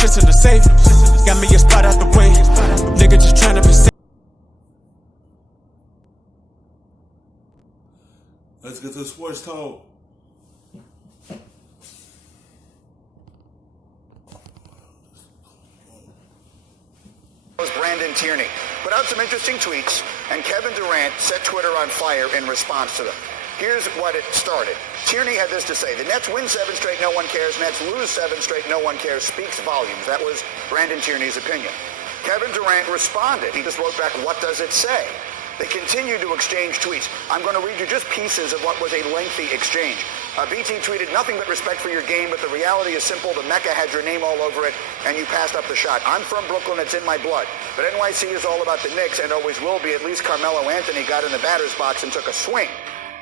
shit's in the safe. Got me a spot out the way. Nigga just tryna be safe. Let's get to sports talk. Was Brandon Tierney put out some interesting tweets, and Kevin Durant set Twitter on fire in response to them. Here's what it started. Tierney had this to say: the Nets win 7 straight, no one cares. Nets lose 7 straight, no one cares. Speaks volumes. That was Brandon Tierney's opinion. Kevin Durant responded. He just wrote back, what does it say? They continued to exchange tweets. I'm going to read you just pieces of what was a lengthy exchange. BT tweeted, nothing but respect for your game, but the reality is simple. The Mecca had your name all over it, and you passed up the shot. I'm from Brooklyn. It's in my blood. But NYC is all about the Knicks and always will be. At least Carmelo Anthony got in the batter's box and took a swing.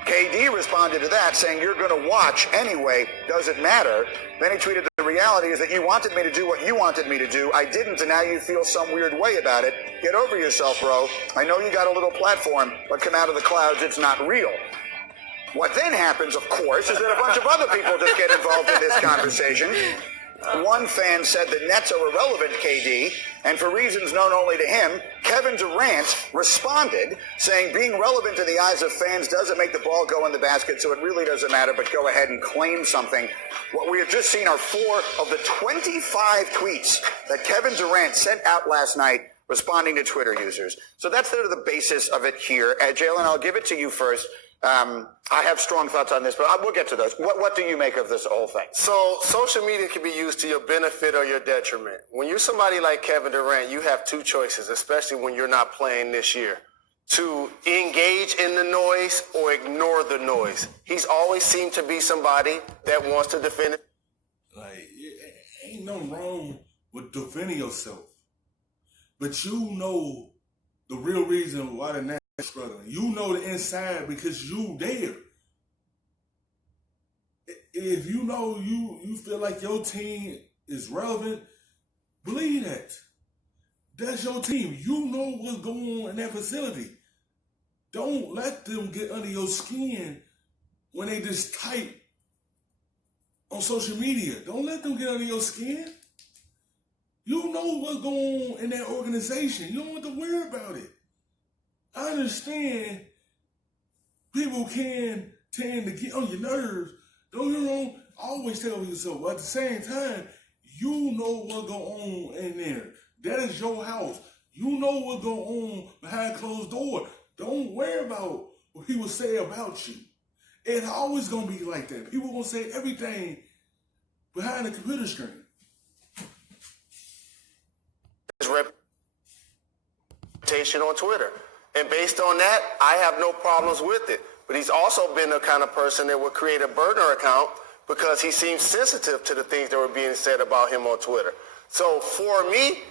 KD responded to that, saying, you're going to watch anyway. Does it matter? Then he tweeted, the reality is that you wanted me to do what you wanted me to do. I didn't, and now you feel some weird way about it. Get over yourself, bro. I know you got a little platform, but come out of the clouds. It's not real. What then happens, of course, is that a bunch of other people just get involved in this conversation. One fan said the Nets are irrelevant, KD, and for reasons known only to him, Kevin Durant responded, saying being relevant in the eyes of fans doesn't make the ball go in the basket, so it really doesn't matter, but go ahead and claim something. What we have just seen are 4 of the 25 tweets that Kevin Durant sent out last night responding to Twitter users. So that's sort of the basis of it here. Jalen, I'll give it to you first. I have strong thoughts on this, but we'll get to those. What do you make of this whole thing? So social media can be used to your benefit or your detriment. When you're somebody like Kevin Durant, you have 2 choices, especially when you're not playing this year: to engage in the noise or ignore the noise. He's always seemed to be somebody that wants to defend it. Like, ain't nothing wrong with defending yourself, but you know the real reason why the Nets are struggling. You know the inside because you there. If you know you feel like your team is relevant, believe that. That's your team. You know what's going on in that facility. Don't let them get under your skin when they just type on social media. Don't let them get under your skin. You know what's going on in that organization. You don't have to worry about it. I understand people can tend to get on your nerves. Don't get me wrong, always tell yourself, but at the same time, you know what's going on in there. That is your house. You know what's going on behind closed doors. Don't worry about what people say about you. It's always going to be like that. People going to say everything behind the computer screen. His reputation on Twitter. And based on that, I have no problems with it. But he's also been the kind of person that would create a burner account because he seems sensitive to the things that were being said about him on Twitter. So for me,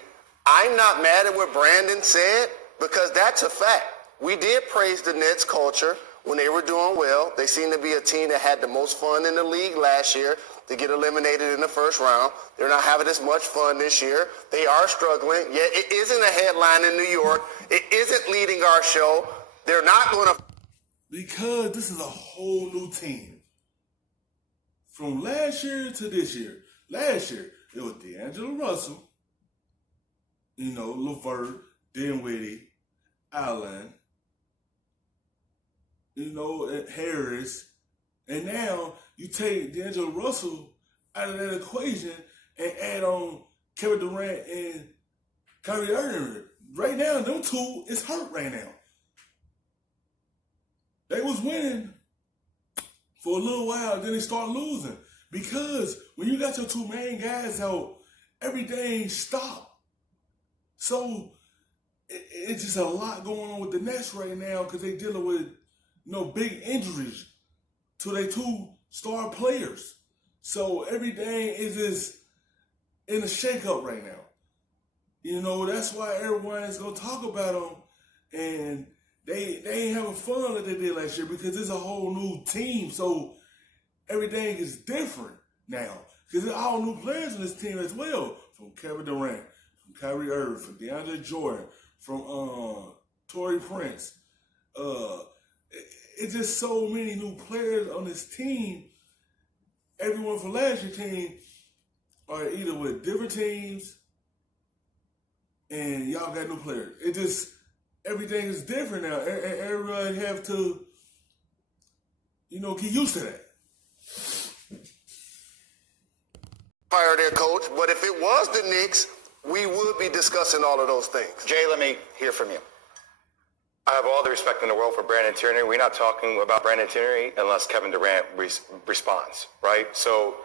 I'm not mad at what Brandon said because that's a fact. We did praise the Nets culture when they were doing well. They seem to be a team that had the most fun in the league last year to get eliminated in the first round. They're not having as much fun this year. They are struggling. Yet it isn't a headline in New York. It isn't leading our show. They're not going to... Because this is a whole new team. From last year to this year. Last year, it was D'Angelo Russell, LeVert, Dinwiddie, Allen, Harris. And now you take D'Angelo Russell out of that equation and add on Kevin Durant and Kyrie Irving. Right now, them 2 is hurt right now. They was winning for a little while, then they start losing. Because when you got your 2 main guys out, everything stopped. So it's just a lot going on with the Nets right now because they dealing with big injuries to their 2 star players. So everything is just in a shakeup right now. That's why everyone is going to talk about them. And they ain't having fun like they did last year because it's a whole new team. So everything is different now because there's all new players in this team as well. From Kevin Durant, from Kyrie Irving, from DeAndre Jordan, from Torrey Prince. It's just so many new players on this team. Everyone from last year's team are either with different teams and y'all got new players. It just, everything is different now. Everyone have to, get used to that. Fire their coach, but if it was the Knicks, we would be discussing all of those things. Jay, let me hear from you. I have all the respect in the world for Brandon Tierney. We're not talking about Brandon Tierney unless Kevin Durant responds, right? So,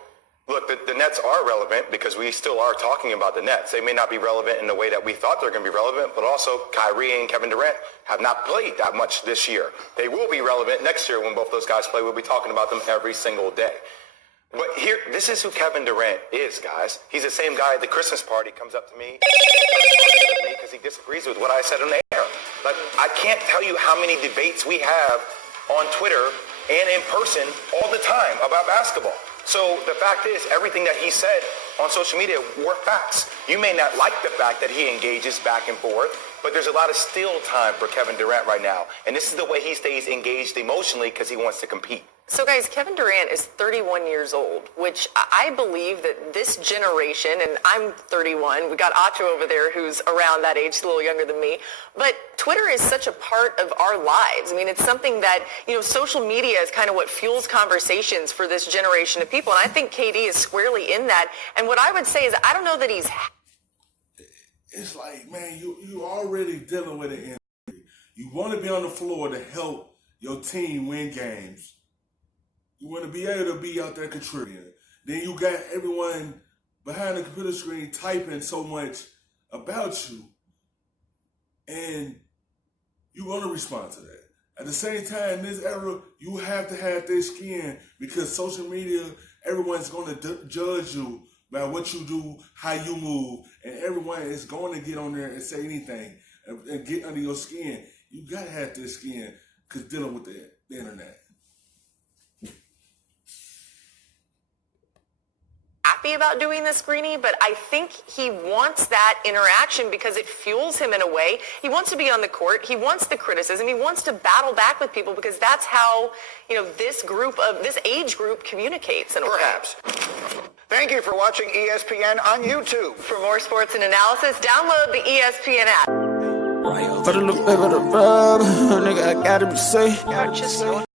look, the Nets are relevant because we still are talking about the Nets. They may not be relevant in the way that we thought they're going to be relevant, but also Kyrie and Kevin Durant have not played that much this year. They will be relevant next year when both those guys play. We'll be talking about them every single day. But here, this is who Kevin Durant is, guys. He's the same guy at the Christmas party comes up to me because he disagrees with what I said on the air. Like, I can't tell you how many debates we have on Twitter and in person all the time about basketball. So the fact is, everything that he said on social media were facts. You may not like the fact that he engages back and forth, but there's a lot of still time for Kevin Durant right now. And this is the way he stays engaged emotionally because he wants to compete. So guys, Kevin Durant is 31 years old, which I believe that this generation, and I'm 31, we got Acho over there who's around that age, he's a little younger than me, but Twitter is such a part of our lives. I mean, it's something that, social media is kind of what fuels conversations for this generation of people, and I think KD is squarely in that. And what I would say is, I don't know that he's... It's like, man, you already dealing with an injury. You want to be on the floor to help your team win games. You want to be able to be out there contributing. Then you got everyone behind the computer screen typing so much about you. And you want to respond to that. At the same time, in this era, you have to have thick skin because social media, everyone's going to judge you by what you do, how you move, and everyone is going to get on there and say anything and get under your skin. You got to have thick skin because dealing with the internet. Happy about doing this, Greeny, but I think he wants that interaction because it fuels him in a way. He wants to be on the court. He wants the criticism. He wants to battle back with people because that's how, this age group communicates in a way. Perhaps. Thank you for watching ESPN on YouTube. For more sports and analysis, download the ESPN app. Better look back at the rub, nigga, I gotta be safe.